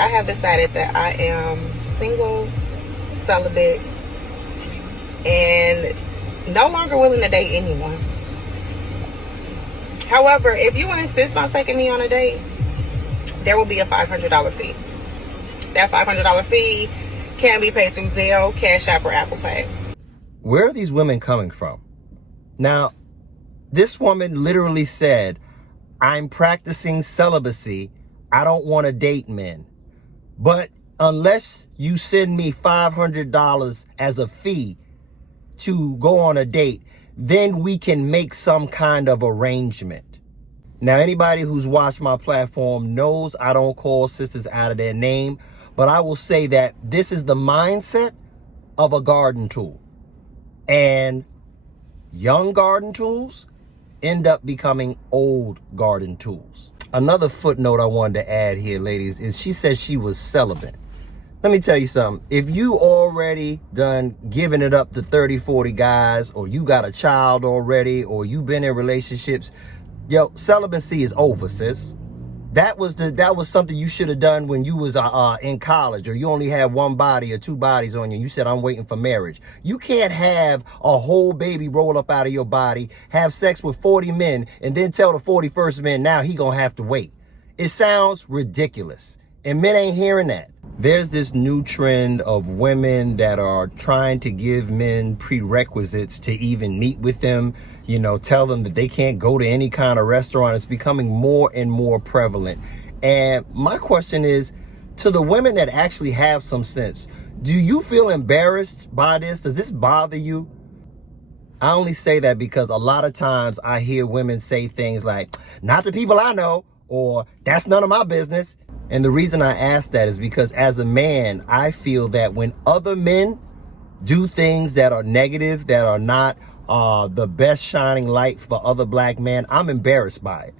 I have decided that I am single, celibate, and no longer willing to date anyone. However, if you insist on taking me on a date, there will be a $500 fee. That $500 fee can be paid through Zelle, Cash App, or Apple Pay. Where are these women coming from? Now, this woman literally said, I'm practicing celibacy. I don't want to date men. But unless you send me $500 as a fee to go on a date, then we can make some kind of arrangement. Now, anybody who's watched my platform knows I don't call sisters out of their name, but I will say that this is the mindset of a garden tool. And young garden tools end up becoming old garden tools. Another footnote I wanted to add here, ladies, is she said she was celibate. Let me tell you something. If you already done giving it up to 30, 40 guys, or you got a child already, or you've been in relationships, yo, celibacy is over, sis. That was something you should have done when you was in college, or you only had one body or two bodies on you. You said, I'm waiting for marriage. You can't have a whole baby roll up out of your body, have sex with 40 men, and then tell the 41st man now he gonna have to wait. It sounds ridiculous, and men ain't hearing that. There's this new trend of women that are trying to give men prerequisites to even meet with them, you know, tell them that they can't go to any kind of restaurant. It's becoming more and more prevalent. And my question is, to the women that actually have some sense, do you feel embarrassed by this? Does this bother you? I only say that because a lot of times I hear women say things like, not the people I know, or that's none of my business. And the reason I ask that is because as a man, I feel that when other men do things that are negative, that are not the best shining light for other black men, I'm embarrassed by it.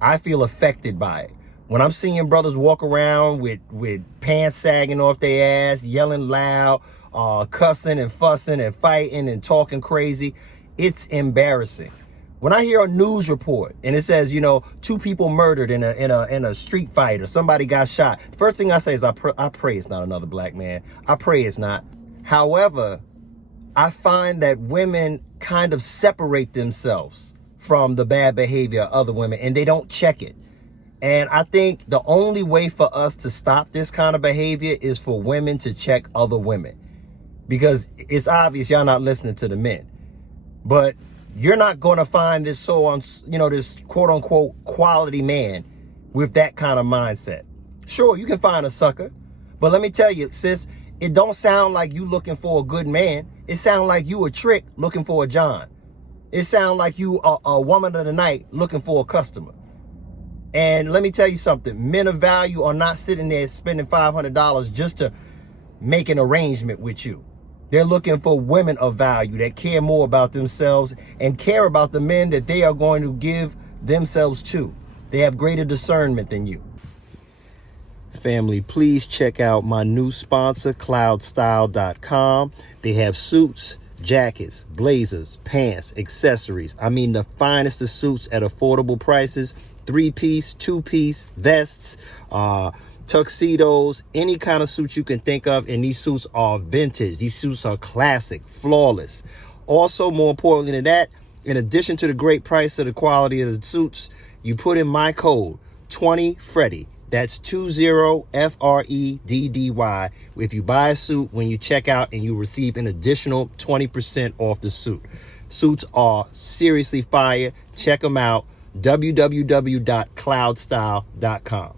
I feel affected by it. When I'm seeing brothers walk around with pants sagging off their ass, yelling loud, cussing and fussing and fighting and talking crazy, it's embarrassing. When I hear a news report and it says, you know, 2 people murdered in a street fight, or somebody got shot, the first thing I say is I pray it's not another black man. I pray it's not. However, I find that women kind of separate themselves from the bad behavior of other women, and they don't check it. And I think the only way for us to stop this kind of behavior is for women to check other women, because it's obvious y'all not listening to the men. But you're not going to find this this quote unquote quality man with that kind of mindset. Sure, you can find a sucker, but let me tell you, sis, it don't sound like you looking for a good man. It sounds like you a trick looking for a John. It sounds like you a woman of the night looking for a customer. And let me tell you something, men of value are not sitting there spending $500 just to make an arrangement with you. They're looking for women of value that care more about themselves and care about the men that they are going to give themselves to. They have greater discernment than you. Family, please check out my new sponsor, cloudstyle.com. They have suits, jackets, blazers, pants, accessories. I mean, the finest of suits at affordable prices. 3-piece, 2-piece, vests, tuxedos, any kind of suit you can think of. And these suits are vintage. These suits are classic, flawless. Also, more importantly than that, in addition to the great price of the quality of the suits, you put in my code 20FREDDY. That's 20FREDDY. If you buy a suit when you check out, and you receive an additional 20% off the suit. Suits are seriously fire. Check them out. www.cloudstyle.com.